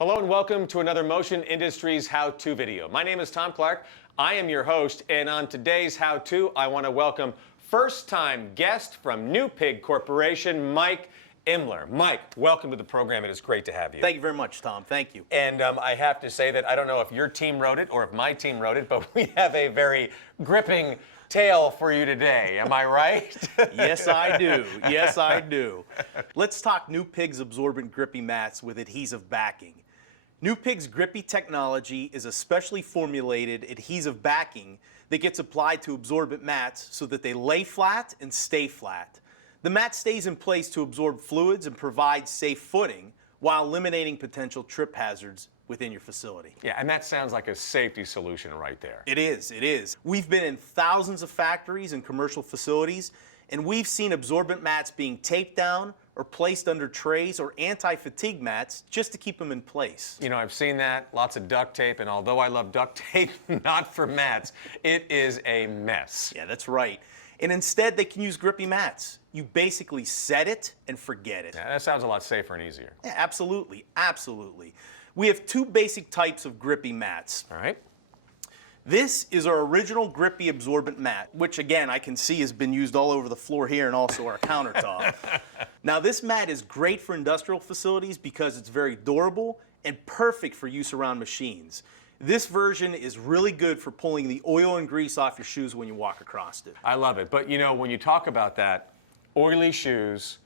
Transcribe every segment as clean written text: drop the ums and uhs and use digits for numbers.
Hello and welcome to another Motion Industries how-to video. My name is Tom Clark. I am your host, and on today's how-to, I want to welcome first-time guest from New Pig Corporation, Mike Imler. Mike, welcome to the program. It is great to have you. Thank you very much, Tom. Thank you. And I have to say that I don't know if your team wrote it or if my team wrote it, but we have a very gripping tale for you today. Am I right? Yes, I do. Yes, I do. Let's talk New Pig's absorbent grippy mats with adhesive backing. New Pig's Grippy technology is a specially formulated adhesive backing that gets applied to absorbent mats so that they lay flat and stay flat. The mat stays in place to absorb fluids and provide safe footing while eliminating potential trip hazards within your facility. Yeah, and that sounds like a safety solution right there. It is, it is. We've been in thousands of factories and commercial facilities, and we've seen absorbent mats being taped down or placed under trays or anti-fatigue mats just to keep them in place. You know, I've seen that, lots of duct tape, and although I love duct tape, not for mats, it is a mess. Yeah, that's right. And instead, they can use grippy mats. You basically set it and forget it. Yeah, that sounds a lot safer and easier. Yeah, absolutely, absolutely. We have two basic types of grippy mats. All right. This is our original grippy absorbent mat, which again, I can see has been used all over the floor here and also our countertop. Now, this mat is great for industrial facilities because it's very durable and perfect for use around machines. This version is really good for pulling the oil and grease off your shoes when you walk across it. I love it. But you know, when you talk about that, oily shoes,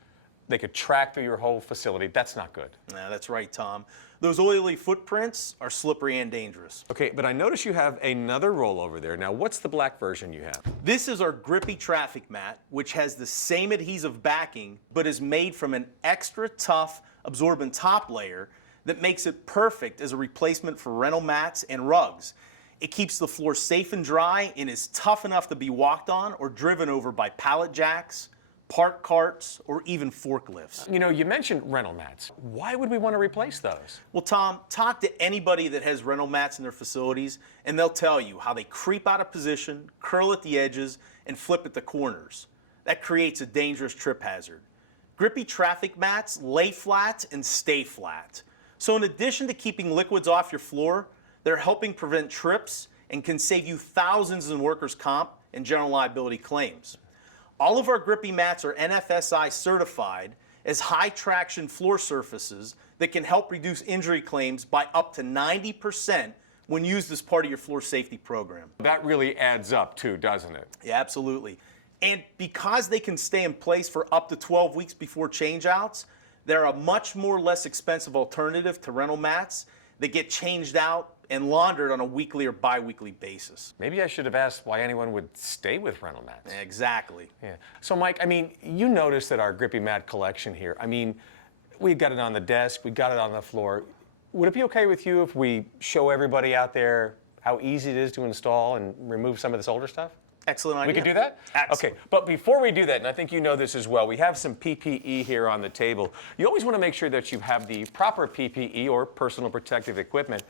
they could track through your whole facility. That's not good. Yeah, that's right, Tom. Those oily footprints are slippery and dangerous. Okay, but I notice you have another roll over there. Now, what's the black version you have? This is our Grippy traffic mat, which has the same adhesive backing, but is made from an extra tough absorbent top layer that makes it perfect as a replacement for rental mats and rugs. It keeps the floor safe and dry and is tough enough to be walked on or driven over by pallet jacks, park carts, or even forklifts. You know, you mentioned rental mats. Why would we want to replace those? Well, Tom, talk to anybody that has rental mats in their facilities, and they'll tell you how they creep out of position, curl at the edges, and flip at the corners. That creates a dangerous trip hazard. Grippy traffic mats lay flat and stay flat. So in addition to keeping liquids off your floor, they're helping prevent trips and can save you thousands in workers' comp and general liability claims. All of our grippy mats are NFSI certified as high traction floor surfaces that can help reduce injury claims by up to 90% when used as part of your floor safety program. That really adds up too, doesn't it? Yeah, absolutely. And because they can stay in place for up to 12 weeks before changeouts, they're a much less expensive alternative to rental mats that get changed out and laundered on a weekly or bi-weekly basis. Maybe I should have asked why anyone would stay with rental mats. Exactly. Yeah. So Mike, I mean, you noticed that our Grippy Mat collection here, I mean, we've got it on the desk, we got it on the floor. Would it be okay with you if we show everybody out there how easy it is to install and remove some of this older stuff? Excellent idea. We could do that? Excellent. Okay, but before we do that, and I think you know this as well, we have some PPE here on the table. You always want to make sure that you have the proper PPE or personal protective equipment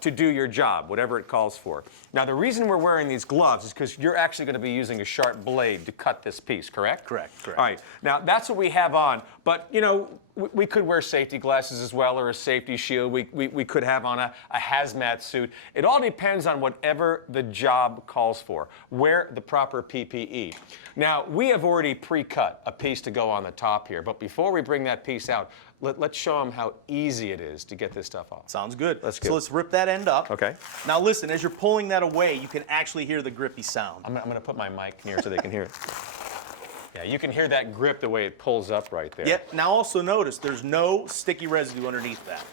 to do your job, whatever it calls for. Now, the reason we're wearing these gloves is because you're actually going to be using a sharp blade to cut this piece, correct? Correct. All right, now that's what we have on, but you know, we could wear safety glasses as well, or a safety shield. We could have on a hazmat suit. It all depends on whatever the job calls for. Wear the proper PPE. Now, we have already pre-cut a piece to go on the top here, but before we bring that piece out, let's show them how easy it is to get this stuff off. Sounds good. Let's So let's rip that end up. Okay. Now listen, as you're pulling that away, you can actually hear the grippy sound. I'm gonna put my mic near so they can hear it. Yeah, you can hear that grip the way it pulls up right there. Yep. Now also notice there's no sticky residue underneath that.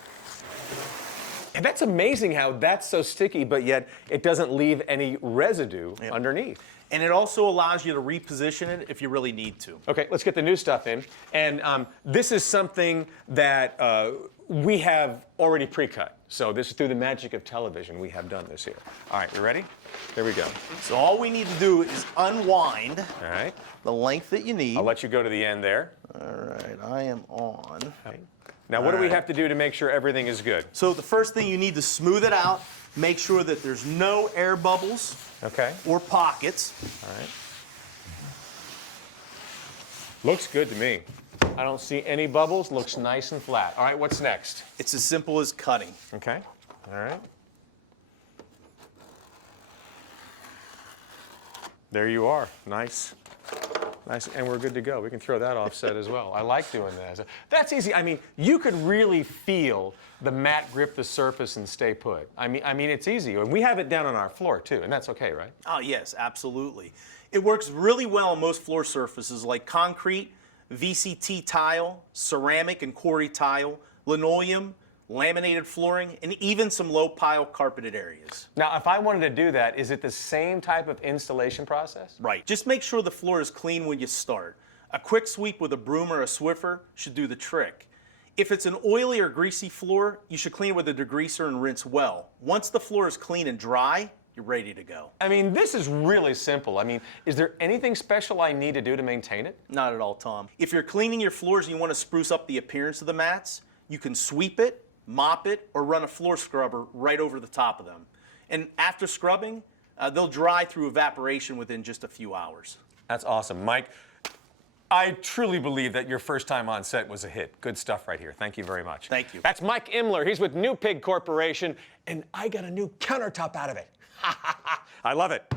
And that's amazing how that's so sticky, but yet it doesn't leave any residue underneath. And it also allows you to reposition it if you really need to. Okay, let's get the new stuff in. And this is something that we have already pre-cut. So this is through the magic of television. We have done this here. All right, you ready? Here we go. So all we need to do is unwind All right. the length that you need. I'll let you go to the end there. All right, I am on. Okay. Now, what do we have to do to make sure everything is good? So the first thing you need to smooth it out, make sure that there's no air bubbles Okay. or pockets. All right. Looks good to me. I don't see any bubbles. Looks nice and flat. All right, what's next? It's as simple as cutting. Okay. All right. There you are. Nice. Nice, and we're good to go. We can throw that offset as well. I like doing that. That's easy. I mean, you could really feel the mat grip the surface and stay put. I mean, it's easy. And we have it down on our floor too, and that's okay, right? Oh, yes, absolutely. It works really well on most floor surfaces like concrete, VCT tile, ceramic and quarry tile, linoleum, laminated flooring, and even some low-pile carpeted areas. Now, if I wanted to do that, is it the same type of installation process? Right. Just make sure the floor is clean when you start. A quick sweep with a broom or a Swiffer should do the trick. If it's an oily or greasy floor, you should clean it with a degreaser and rinse well. Once the floor is clean and dry, you're ready to go. I mean, this is really simple. I mean, is there anything special I need to do to maintain it? Not at all, Tom. If you're cleaning your floors and you want to spruce up the appearance of the mats, you can sweep it, mop it, or run a floor scrubber right over the top of them. And after scrubbing, they'll dry through evaporation within just a few hours. That's awesome. Mike, I truly believe that your first time on set was a hit. Good stuff right here. Thank you very much. Thank you. That's Mike Imler. He's with New Pig Corporation, and I got a new countertop out of it. I love it.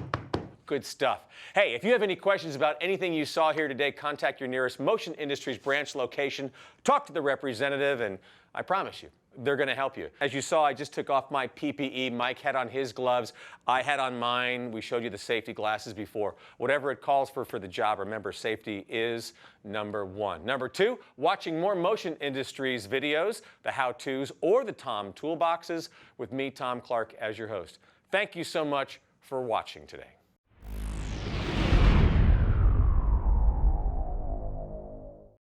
Good stuff. Hey, if you have any questions about anything you saw here today, contact your nearest Motion Industries branch location, talk to the representative, and I promise you, they're going to help you. As you saw, I just took off my PPE. Mike had on his gloves. I had on mine. We showed you the safety glasses before. Whatever it calls for the job, remember, safety is number one. Number two, watching more Motion Industries videos, the how-tos, or the Tom Toolboxes with me, Tom Clark, as your host. Thank you so much for watching today.